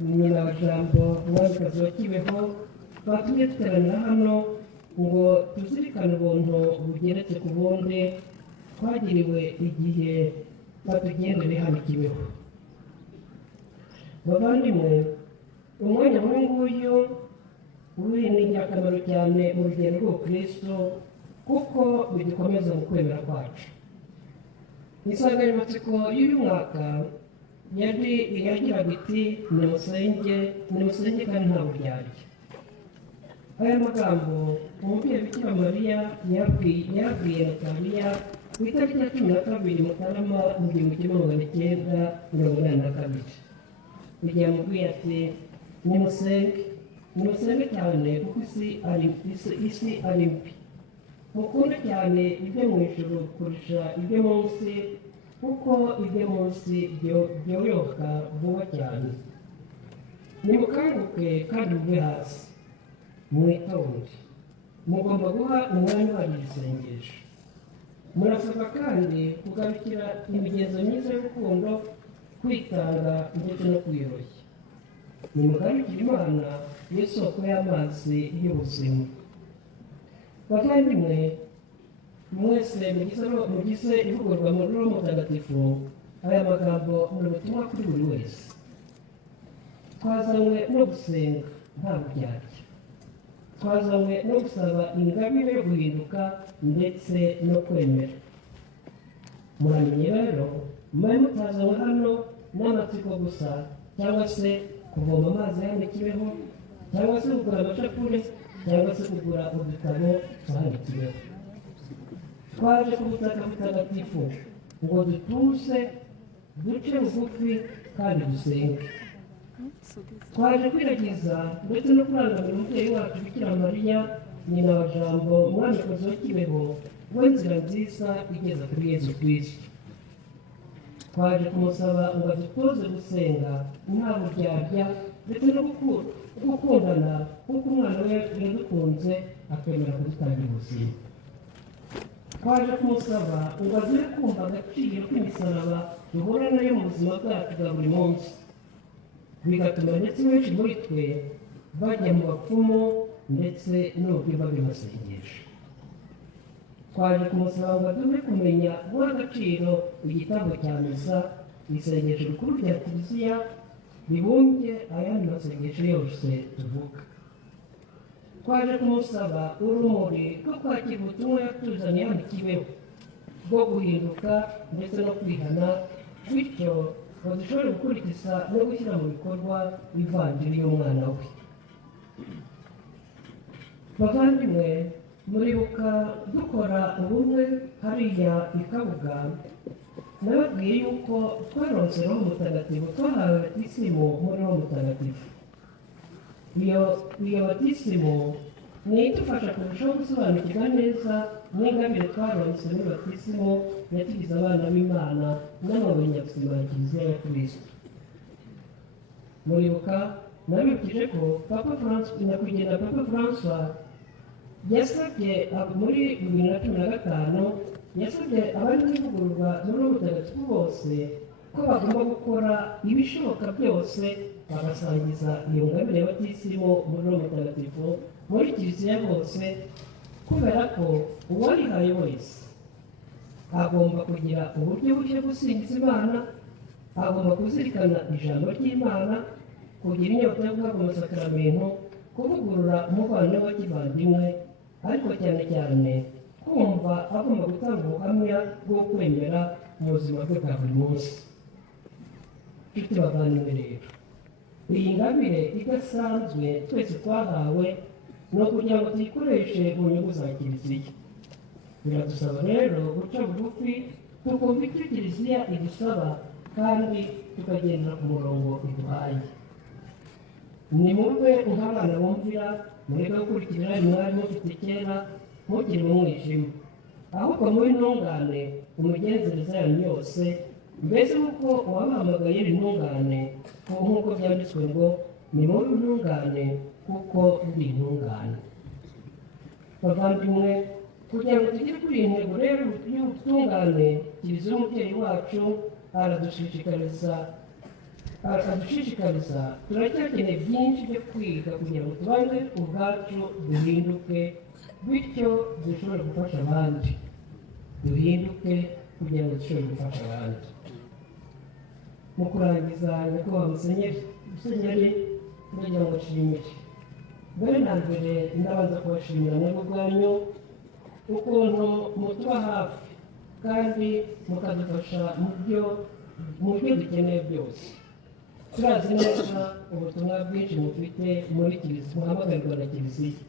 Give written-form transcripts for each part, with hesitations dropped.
nyina wa Jambo umwamikazi wa Kibeho twatumye duteranira hano ngo tuzirikane ubuntu bugeretse ku bundi twagiriwe igihe batugendere hano i Kibeho. Bavandimwe, umwanya nk'uyu nguyu uri ni ingirakamaro cyane mu rugendo rw'Ubukristo kuko bidukomeza mu kwemera kwacu. Insanganyamatsiko y'uyu mwaka yagiraga iti nimusenge kandi nta buryarya. Aya magambo umubyeyi Bikira Mariya yabwiye Nataliya ku itariki ya 12 Mutarama mu 1982. Igihe amubwiye ati nimusenge cyane kuko isi ari mbi. Mukunde cyane ibyo mu ijuru kurusha ibyo munsi kuko ibyo munsi byoyoka vuba cyane. Nimukanguke kandi muve hasi, mwitonde. Mugomba guha umwanya uhari isengesho. Murasabwa kandi kugarukira imigenzo myiza y'urukundo, kwitanga ndetse no kwiyoroshya. Nimugarukire Imana y'isoko y'amazi y'ubuzima. Bavandimwe, mwese mugize ivugururwa mu Roho Mutagatifu, aya magambo ni ubutumwa kuri buri wese. Twazanywe no gusenga nta buryarya. Twazanywe no gusaba ingabire yo guhinduka ndetse no kwemera. Muramenye rero, mwe mutazanywe hano n'amatsiko gusa, cyangwa se kuvoma amazi hano i Kibeho, cyangwa se kugura amashapure, cyangwa se kugura udutabo hano i Kibeho. Twaje ku butaka butagatifu ngo dutuze, duce bugufi kandi dusenge. Twaje kwiragiza ndetse no kurangamira umubyeyi wacu Bikira Mariya, nyina wa Jambo umwamikazi wa Kibeho, we nzira nziza igeza kuri Yezu Kristo. Twaje kumusaba ngo adutoze gusenga nta buryarya ndetse no gukundana kuko umwana we yadukunze akemera kudutangira ubuzima. Twaje kumusaba ngo agire kumva agaciro k'imisaraba duhura nayo mu buzima bwacu bwa buri munsi, bigatuma ndetse benshi muri twe bajya mu bapfumu ndetse no mu byumba by'amasengesho. Twaje kumusaba ngo aduhe kumenya guha agaciro igitabo cya misa, isengesho rikuru rya Kiliziya ribumbye ayandi masengesho yose tuvuga. Twaje kumusaba urumuri rwo kwakira ubutumwa yatuzaniye hano i Kibeho bwo guhinduka ndetse no kwihana, bityo ngo dushobore gukurikiza no gushyira mu bikorwa ivanjiri y'umwana we. Bavandimwe, muribuka dukora ubumwe hariya i Kabuga, nababwiye yuko twaronse Roho Mutagatifu, twahawe batisimu muri Roho Mutagatifu. Iyo batisimu ni idufasha kurushaho gusobanukirwa neza n'ingabire twaronse muri batisimu yatugize abana b'Imana n'amabuye nyabuzima ya Kiliziya ya Kristo. Muribuka nabibukije ko nyakwigendera Papa François yasabye muri 2015 yasabye abari mu ivugururwa muri Roho Mutagatifu bose ko bagomba gukora ibishoboka byose bagasangiza iyo ngabire ya batisimu muri Roho Mutagatifu muri Kiliziya bose, kubera ko uwarihaye wese agomba kugira uburyo bushya gusingiza Imana, agomba kuzirikana ijambo ry'Imana, kugira inyota yo guhabwa amasakaramentu, kuvugurura umubano wa kivandimwe, ariko cyane cyane kumva agomba gutanga ubuhamya bwo kwemera mu buzima bwe bwa buri munsi. Nshuti bavandimwe rero, iyi ngabire idasanzwe twese twahawe ni ukugira ngo tuyikoreshe mu nyungu za Kiliziya. Biradusaba rero guca bugufi tukumva icyo Kiliziya idusaba kandi tukagendera ku murongo iduhaye. Nimumve nk'abana bumvira, mureke gukurikira imwari mufite kera, mukiri mu mwijima, ahubwo mube intungane mu migenzereze yanyu yose, mbese nk'uko uwabahamagaye ari intungane, nk'uko byanditswe ngo nimube intungane kuko ndi intungane. Bavandimwe, kugira ngo tugere kuri iyi ntego rero y'ubutungane, Kiliziya umubyeyi wacu aradushishikariza adushishikariza turacyakeneye byinshi byo kwiga kugira ngo tubanze ubwacu duhinduke bityo dushobore gufasha abandi duhinduke kugira ngo dushobore gufasha abandi. Mu kurangiza nyakubahwa musenyeri ndagira ngo nshimire mbere na mbere ndabanza kubashimira mwebwe ubwanyu ukuntu mutuba hafi kandi mukadufasha mu byo dukeneye byose. Turazi neza ubutumwa bwinshi mufite muri kiliziya muhamagarirwa na kiliziya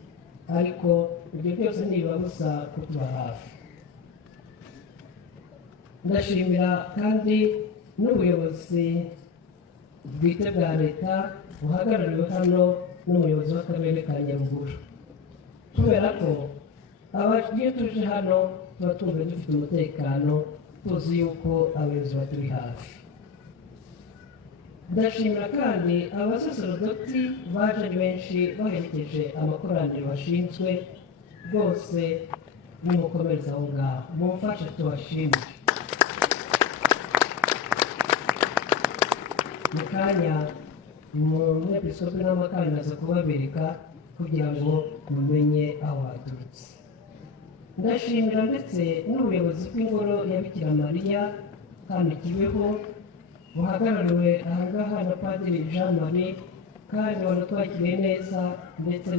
ariko ibyo byose ntibibabuza kutuba hafi. Ndashimira kandi n'ubuyobozi bwite bwa leta buhagarariwe hano n'umuyobozi w'akarere ka Nyaruguru, kubera ko iyo tuje hano tuba twumva dufite umutekano tuzi yuko abayobozi baturi hafi. Ndashimira kandi abasaserodoti baje ari benshi baherekeje amakoraniro bashinzwe rwose nimukomereza aho ngaho mumfashe tubashimire. Mu kanya umwepiskopi n'amakanya aza kubabereka kugira ngo mumenye aho haturutse. Ndashimira ndetse n'ubuyobozi bw'ingoro ya Bikira Mariya hano Kibeho buhagarariwe ahangaha na Padiri Jean Marie kandi wanatwakiriye neza ndetse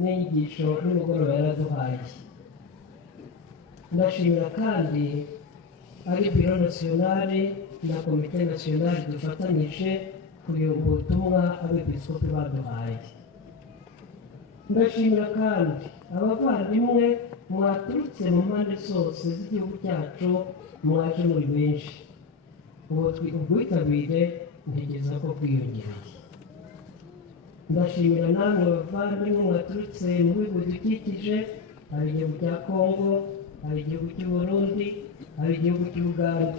n'inyigisho n'umugoroba yaraduhaye. Ndashimira kandi ari biro nasiyonari na komite nasiyonari dufatanyije kuyobora ubutumwa abepiskopi baduhaye. Ndashimira kandi abavandimwe mwaturutse mu mpande zose z'igihugu cyacu mwaje muri benshi. Ubwitabire ntekereza ko bwiyongereye. Ndashimira namwe bavandimwe mwaturutse mu bihugu bidukikije, hari igihugu cya Kongo, hari igihugu cy'u Burundi, hari igihugu cy'u Uganda.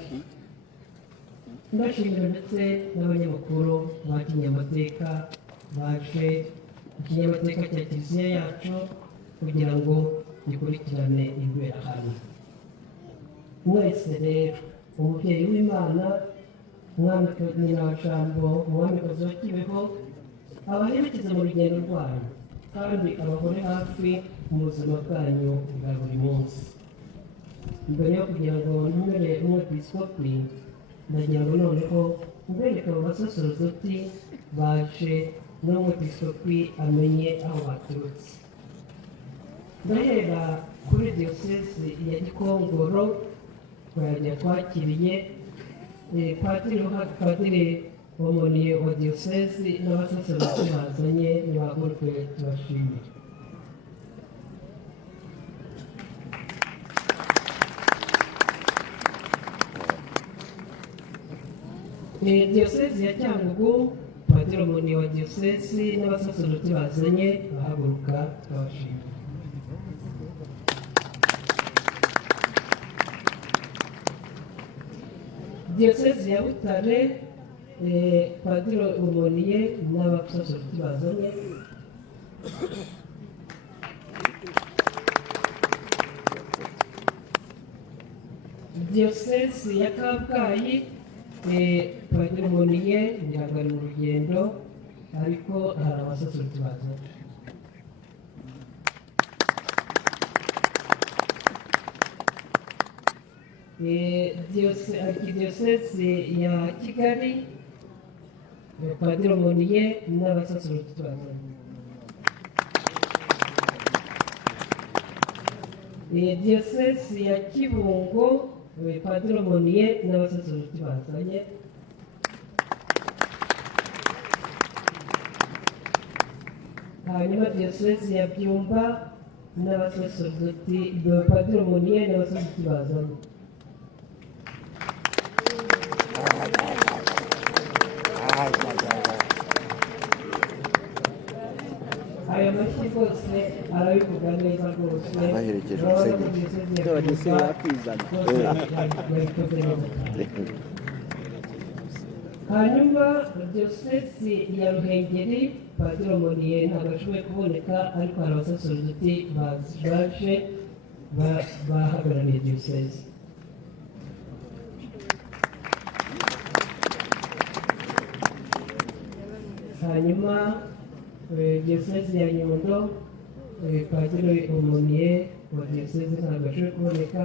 Ndashimira ndetse n'abanyamakuru ba kinyamateka baje ku kinyamateka cya kiliziya yacu kugira ngo gikurikirane ibibera hano. Mwese rero umubyeyi w'Imana nyina wa Jambo umwamikazi wa Kibeho abaherekeza mu rugendo rwanyu kandi abahore hafi mu buzima bwanyu bwa buri munsi. Mbere yo kugira ngo ntumere umwepiskopi ndagira ngo noneho mbereke abo basaserodoti baje n'umwepiskopi amenye aho baturutse. Ndahera kuri diyosezi ya Gikongoro twakiriye Padiri Omoniye wa diyosezi n'abasaserodoti bazanye nibahaguruke tubashimire. Diyosezi ya Cyangugu Padiri Omoniye wa diyosezi n'abasaserodoti bazanye bahaguruka tubashimire. Diyosezi ya Butare Padiri Omoniye n'abasaserodoti bazanye. Diyosezi ya Kabgayi Padiri Omoniye ntabwo ari mu rugendo ariko hari abasaserodoti bazanye. Diyosezi ya Kigali Padiri Omoniye n'abasaserodoti bazanye. Diyosezi ya Kibungo Padiri Omoniye n'abasaserodoti bazanye. Hanyuma diyosezi ya Byumba n'abasaserodoti Padiri Omoniye n'abasaserodoti bazanye. Aya mashyi rwose arabivuga neza rwose. Baherekeje hanyuma diyosezi ya Ruhengeri Padiri Omoniye ntabwo ashoboye kuboneka ariko hari abasaserodoti baje bahagarariye diyosezi. hanyuma diyoseze ya Nyundo padiri umuniye wa diyoseze ntabwo ashoboye kuboneka,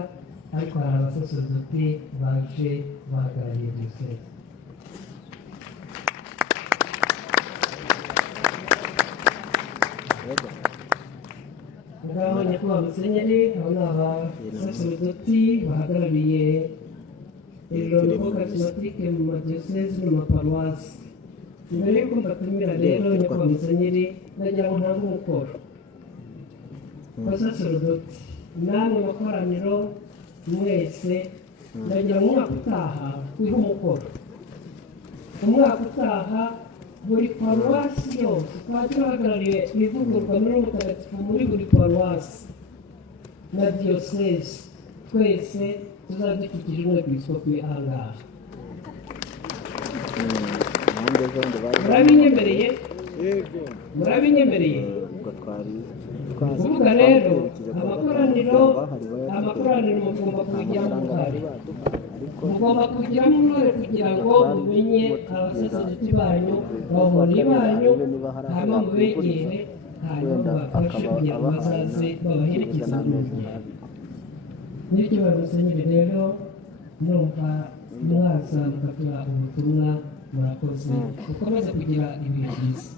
ariko hari abasaserdoti baje bahagarariye diyoseze. ngaho nyakubahwa musenyeri, abo ni abasaserdoti bahagarariye irondoko karismatike mu madiyoseze no mu maparuwasi. Mbere y'uko mbatumira rero nyakubahwa musenyeri, nagira ngo ntange umukoro abasaserdoti namwe makoraniro mwese, nagira ngo umwaka utaha wihe umukoro. Umwaka utaha buri paruwasi yose twajya bahagarariye ibivugurwa muri mutagatifu muri buri paruwasi na diyoseze, twese tuzaba dukikije umwe ku isoko ahangaha. Murabinyemereye? Murabinyemereye? Kuvuga rero amakoraniro mugomba kubigiramo uruhare, mugomba kubigiramo uruhare kugira ngo mumenye abasaserdoti banyu, abamoni banyu, hanyuma mubegere, hanyuma mubafashe kugira ngo bazaze babaherekeze mu rugendo. Bityo bamusenyeri rero numva mwaza mukaduha ubutumwa, murakoze, mukomeze kugira ibihe byiza.